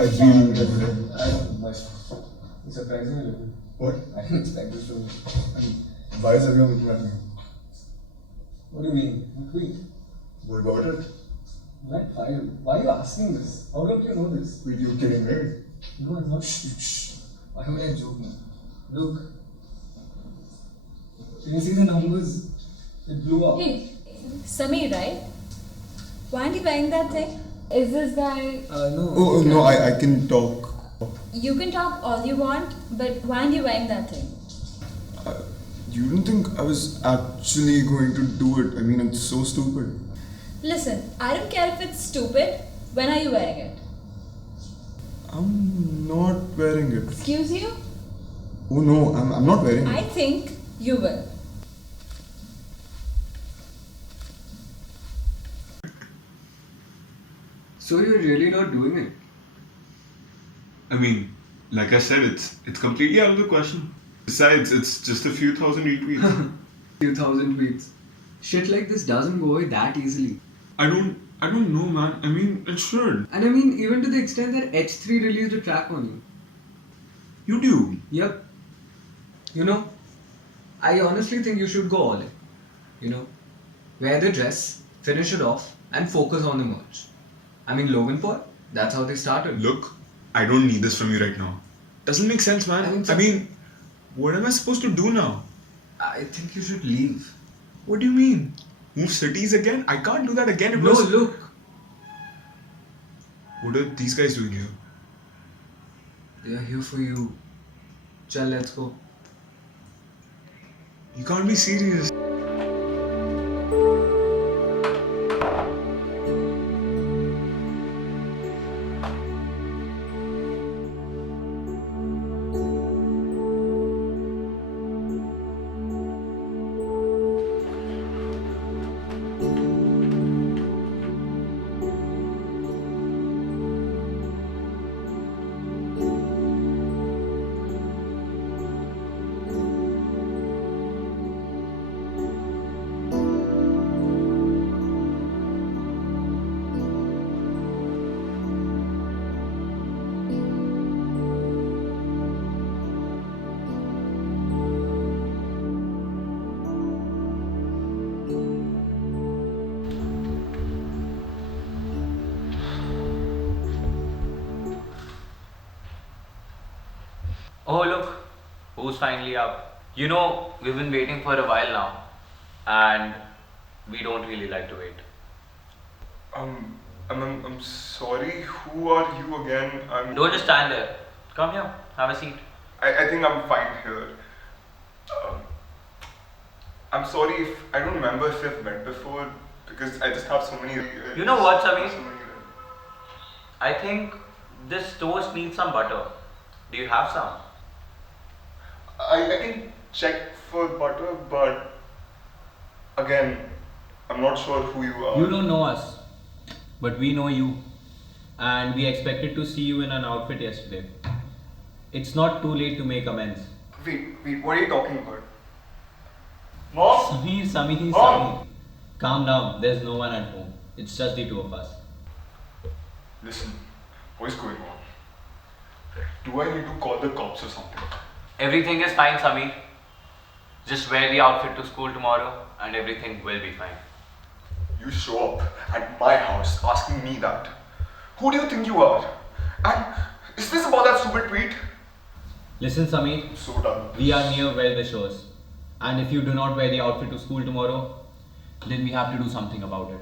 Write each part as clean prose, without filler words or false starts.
I really regretted it. It's surprisingly. What? I didn't expect this to. Why is everyone looking at me? What do you mean? You tweet. What about it? What file? Why are you asking this? How don't you know this? Wait, you're kidding, right? No, I'm not. Why am I joking? Look. Can you see the numbers? It blew up. Hey, Samir, right? Why aren't you wearing that thing? Is this guy... No. Oh, no, I can talk. You can talk all you want, but why aren't you wearing that thing? You didn't think I was actually going to do it? I mean, it's so stupid. Listen, I don't care if it's stupid. When are you wearing it? I'm not wearing it. Excuse you? Oh no, I'm not wearing I it. think you will. So you're really not doing it? I mean, like I said, it's completely out of the question. Besides, it's just a few thousand retweets. Few thousand tweets. Shit like this doesn't go away that easily. I don't know, man. I mean, it should. And I mean, even to the extent that H3 released a track on you. YouTube. Yep. You know, I honestly think you should go all in. You know, wear the dress, finish it off, and focus on the merch. I mean, Logan Paul, that's how they started. Look, I don't need this from you right now. Doesn't make sense, man. I mean, What am I supposed to do now? I think you should leave. What do you mean? Move cities again? I can't do that again. No, look. What are these guys doing here? They are here for you. Chal, let's go. You can't be serious. Oh, look, who's finally up? You know, we've been waiting for a while now, and we don't really like to wait. I'm sorry. Who are you again? Don't just stand there. Come here, have a seat. I think I'm fine here. I'm sorry if I don't remember if we've met before because I just have so many. You know what, Samir? So many- I think this toast needs some butter. Do you have some? I can check for butter, but again, I'm not sure who you are. You don't know us, but we know you. And we expected to see you in an outfit yesterday. It's not too late to make amends. Wait, what are you talking about? Mom? Sameer. Mom! Calm down, there's no one at home. It's just the two of us. Listen, what is going on? Do I need to call the cops or something? Everything is fine, Sameer. Just wear the outfit to school tomorrow and everything will be fine. You show up at my house asking me that. Who do you think you are? And is this about that stupid tweet? Listen, Sameer, I'm so done. we are near where the show is. And if you do not wear the outfit to school tomorrow, then we have to do something about it.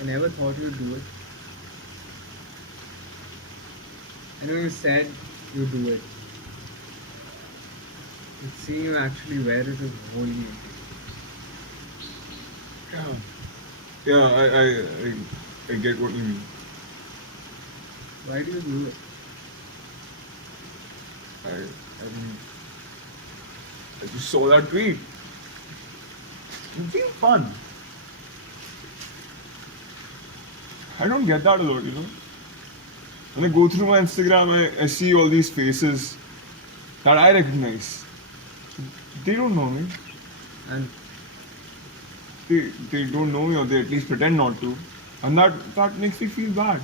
I never thought you'd do it. I know you said you'd do it. But seeing you actually wear it is wholly amazing. I get what you mean. Why do you do it? I just saw that tweet. It's been fun. I don't get that a lot, you know. When I go through my Instagram, I see all these faces that I recognize. They don't know me. And They don't know me, or they at least pretend not to. And that makes me feel bad.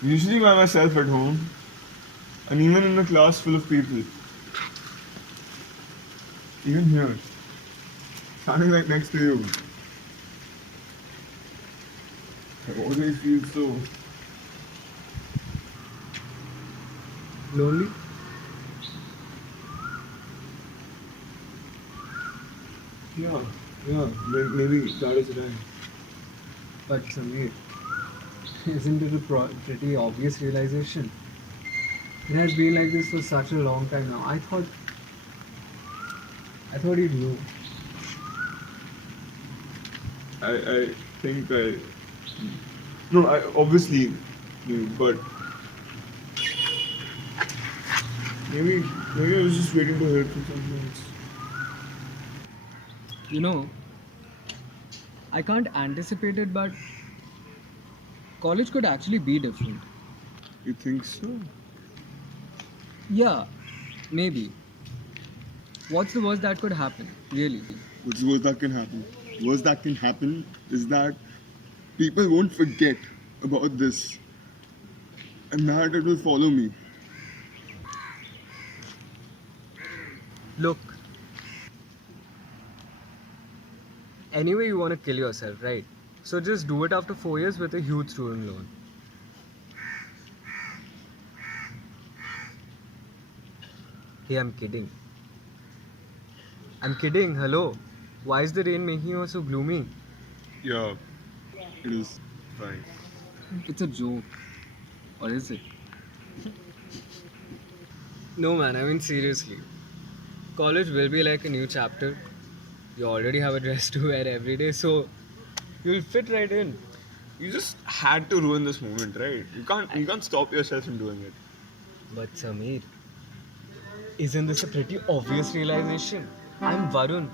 Usually by myself at home, and even in a class full of people. Even here, standing right next to you. I always feel so lonely? yeah, maybe that is right. But Sameer, isn't it a pretty obvious realization? It has been like this for such a long time now. I thought you knew. I think no, I obviously knew, but maybe I was just waiting to hear it from someone else. You know, I can't anticipate it, but college could actually be different. You think so? Yeah, maybe. What's the worst that could happen, really? What's the worst that can happen? The worst that can happen is that people won't forget about this, and that it will follow me. Look. Anyway, you want to kill yourself, right? So just do it after 4 years with a huge student loan. Hey, I'm kidding. I'm kidding, hello. Why is the rain making you so gloomy? Yeah, it is fine. It's a joke. Or is it? No man, I mean seriously. college will be like a new chapter. You already have a dress to wear every day, so you'll fit right in. You just had to ruin this moment, right? You can't stop yourself from doing it. But Sameer, isn't this a pretty obvious realization? I'm Varun.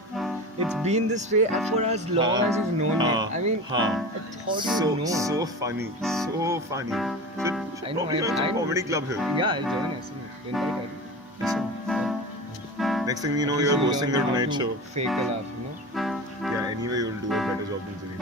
It's been this way for as long as you've known me. I mean, I thought you know. So funny. So funny. So you should I know, probably join some comedy club here. Yeah, I'll join SME. Didn't I tell you? Listen. Next thing you know, you're hosting the Tonight Show. Fake a laugh, you know? Yeah, anyway, you'll do a better job than Jimmy.